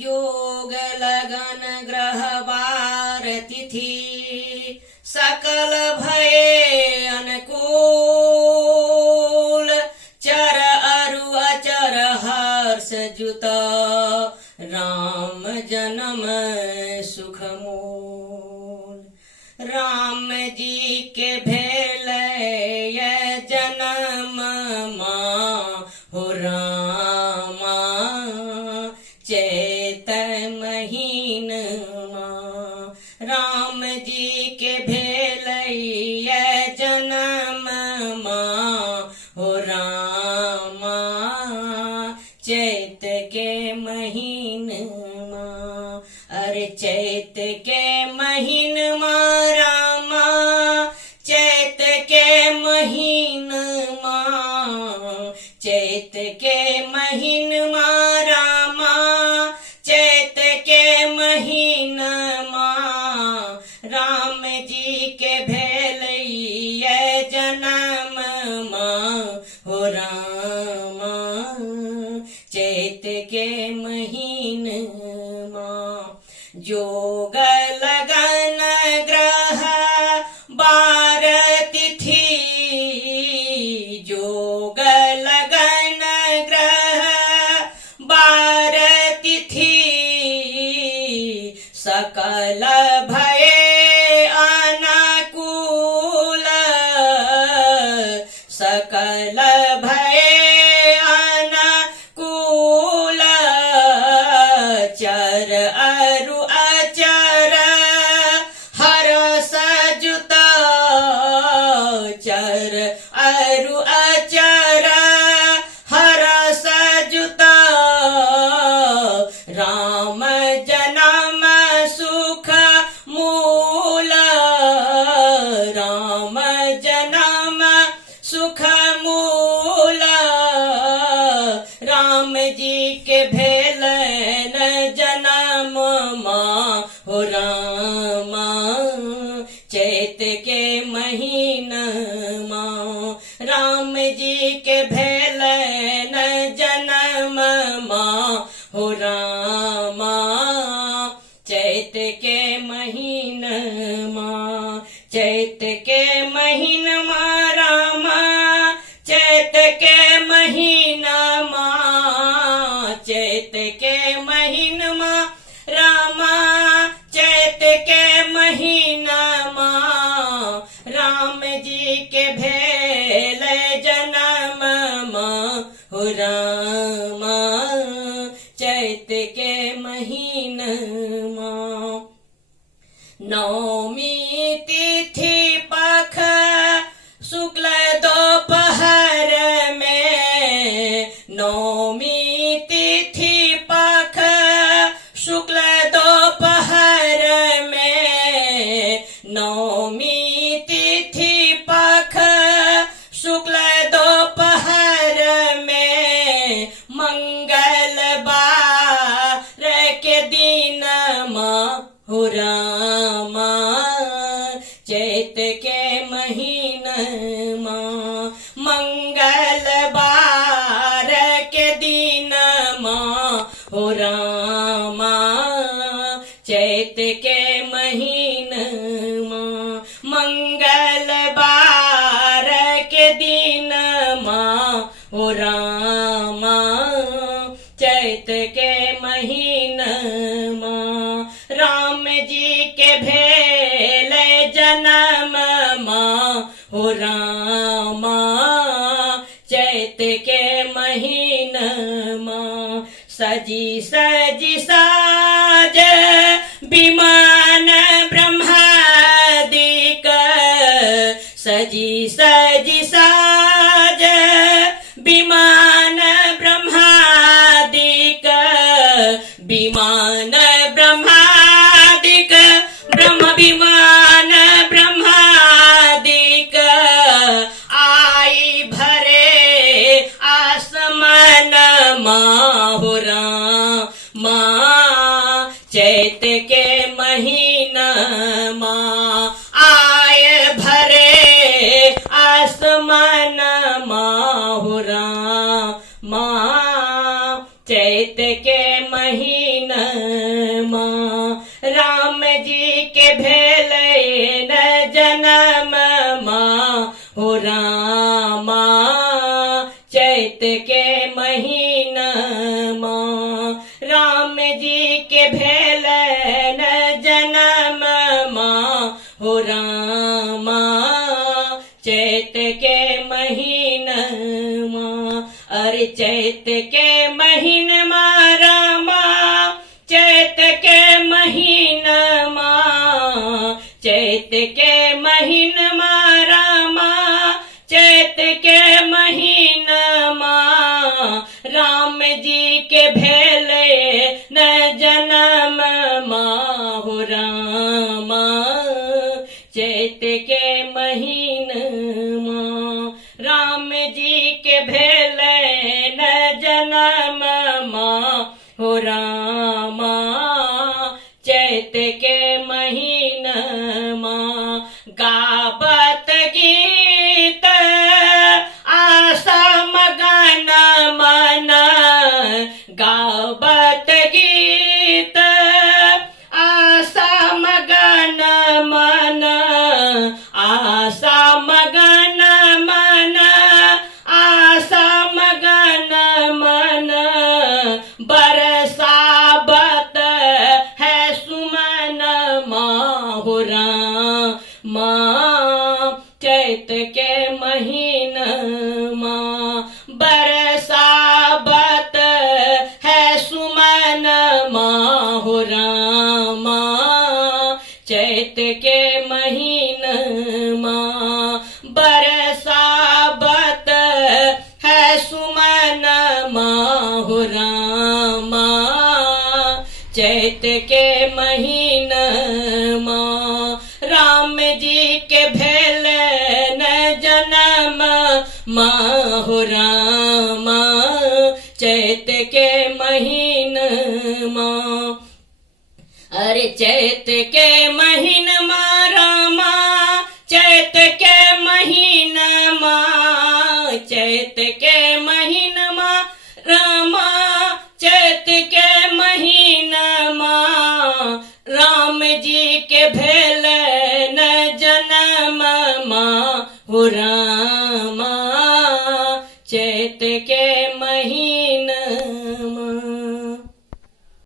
योग लगन ग्रह वार तिथि सकल भये अनुकूल। चर अरु अचर हर्ष जुत राम जन्म सुख मूल। राम जी के भेल जन्म हो रामा चैत महीन राम जी के भेल जन्म हो रामा चैत के महीन अरे चैत के महीन रामा चैत के महीन चैत के महीन रामा चैत के महीन राम जी के भेल जन्म हो रामा चैत के महीन योग लगन ग्रह वार तिथि योग लगन ग्रह वार तिथि सकल भये अनुकूल। सकल भये अनुकूल। चर अरु अचर हर्ष जुत चर अरु अचर हर्ष जुत राम जन्म सुख मूल। राम जन्म सुख मूल। राम जी के भेल जन्म हो रामा चैत के महीन राम जी के भेल जन्म हो रामा चैत के महीन चैत के महीन रामा चैत के महीन चैत के महीन रामा चैत के महीन राम जी के भेल जन्म हो रामा चैत के महीन नौमी तिथि पख शुक्ल दोपहर में नौमी तिथि पख शुक्ल दोपहर में नौमी तिथि पख शुक्ल दोपहर में मंगलवार के दिन हो रामा चैत के महीन मंगलवार के दिन हो रामा चैत के महीन मंगलवार के दिन हो रामा चैत के महीन राम जी के भेल जन्म हो रामा चैत के महीन सजी सजी साज विमान ब्रह्मादिक सजी सजी साज विमान ब्रह्मादिक विमान ब्रह्मादिक ब्रह्म विमान ब्रह्मादिक आई भरे आसमान हो रामा चैत के महीना आय भरे आसमान हो रामा चैत के महीनमा राम जी के भेले न जन्म हो रामा चैत के महीनमा राम जी के भेले न जन्म हो रामा चैत के महीनमा अरे चैत के महीनमा रामा चैत के महीनमा चैत के महीनमा रामा चैत के महीनमा राम जी के भेले न जन्म हो रामा चैत के महीनमा राम जी के भेले न जन्म हो रामा चैत के महीनमा गावत गीत आशा मगन मन गावत गीत आशा मगन मन आशा मगन मन आशा मगन मन बरसावत है सुमन हो रामा चैत के महीनमा बरसावत है सुमन हो रामा चैत के महीनमा बरसावत है सुमन हो रामा चैत के महीनमा राम जी के भेले न जन्म हो रामा चैत के महीनमा अरे चैत के महीनमा रामा चैत के महीनमा चैत के महीनमा रामा चैत के महीनमा राम जी के भेले न जन्म हो रामा